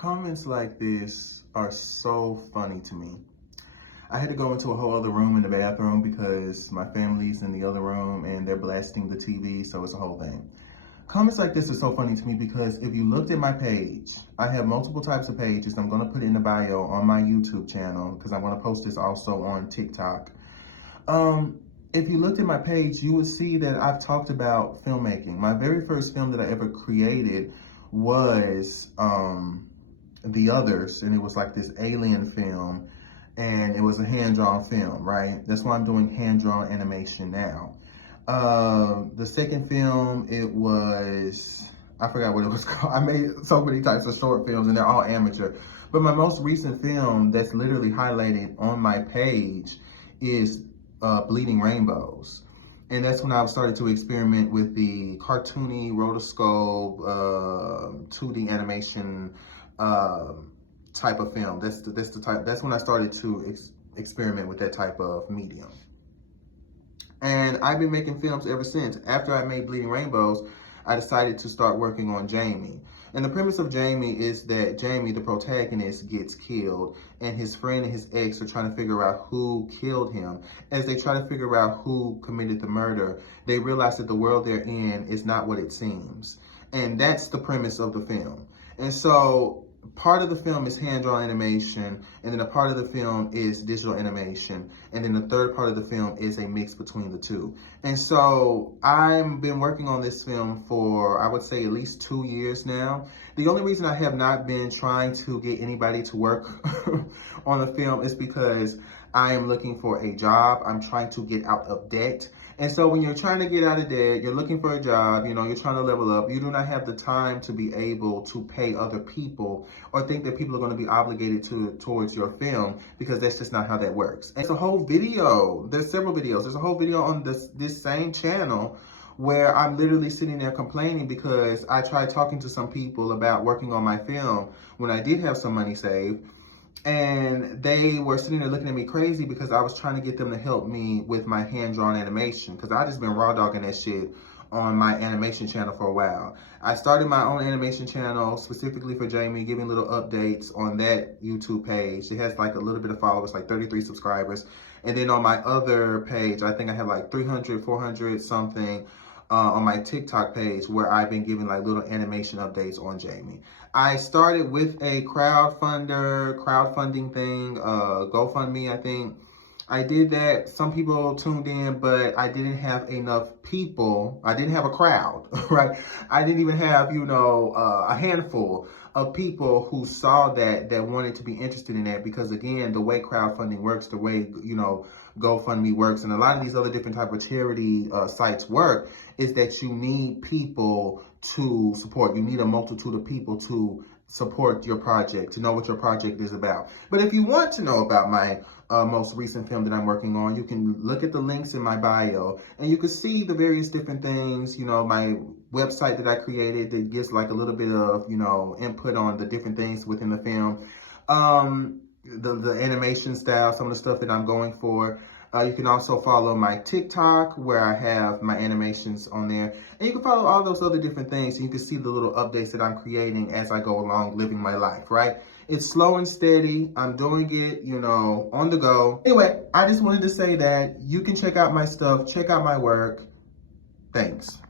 Comments like this are so funny to me. I had to go into a whole other room in the bathroom because my family's in the other room and they're blasting the TV, so it's a whole thing. Comments like this are so funny to me because if you looked at my page, I have multiple types of pages. I'm going to put it in the bio on my YouTube channel because I'm going to post this also on TikTok. If you looked at my page, you would see that I've talked about filmmaking. My very first film that I ever created was The Others, and it was like this alien film, and it was a hand-drawn film, right? That's why I'm doing hand-drawn animation now. The second film, I forgot what it was called. I made so many types of short films and they're all amateur. But my most recent film that's literally highlighted on my page is Bleeding Rainbows. And that's when I started to experiment with the cartoony, rotoscope, 2D animation type of film. That's when I started to experiment with that type of medium. And I've been making films ever since. After I made Bleeding Rainbows, I decided to start working on Jamie. And the premise of Jamie is that Jamie, the protagonist, gets killed, and his friend and his ex are trying to figure out who killed him. As they try to figure out who committed the murder, they realize that the world they're in is not what it seems. And that's the premise of the film. And so part of the film is hand-drawn animation, and then a part of the film is digital animation, and then the third part of the film is a mix between the two. And so I've been working on this film for, I would say, at least 2 years now. The only reason I have not been trying to get anybody to work on the film is because I am looking for a job. I'm trying to get out of debt. And so when you're trying to get out of debt, you're looking for a job, you're trying to level up, you do not have the time to be able to pay other people or think that people are going to be obligated towards your film, because that's just not how that works. And it's a whole video. There's several videos. There's a whole video on this same channel where I'm literally sitting there complaining because I tried talking to some people about working on my film when I did have some money saved. And they were sitting there looking at me crazy because I was trying to get them to help me with my hand-drawn animation, because I just been raw dogging that shit on my animation channel for a while. I started my own animation channel specifically for Jamie, giving little updates on that YouTube page. It has like a little bit of followers, like 33 subscribers. And then on my other page, I think I have like 300, 400 something on my TikTok page, where I've been giving like little animation updates on Jamie. I started with a crowdfunding thing, GoFundMe, I think. I did that. Some people tuned in, but I didn't have enough people. I didn't have a crowd, right? I didn't even have, a handful of people who saw that wanted to be interested in that, because again, the way crowdfunding works, the way, GoFundMe works, and a lot of these other different type of charity sites work, is that you need people to support. You need a multitude of people to support your project, to know what your project is about. But if you want to know about my most recent film that I'm working on, you can look at the links in my bio, and you can see the various different things, my website that I created that gives like a little bit of, input on the different things within the film. The animation style, some of the stuff that I'm going for. You can also follow my TikTok, where I have my animations on there. And you can follow all those other different things, so you can see the little updates that I'm creating as I go along living my life, right? It's slow and steady. I'm doing it, on the go. Anyway, I just wanted to say that you can check out my stuff, check out my work. Thanks.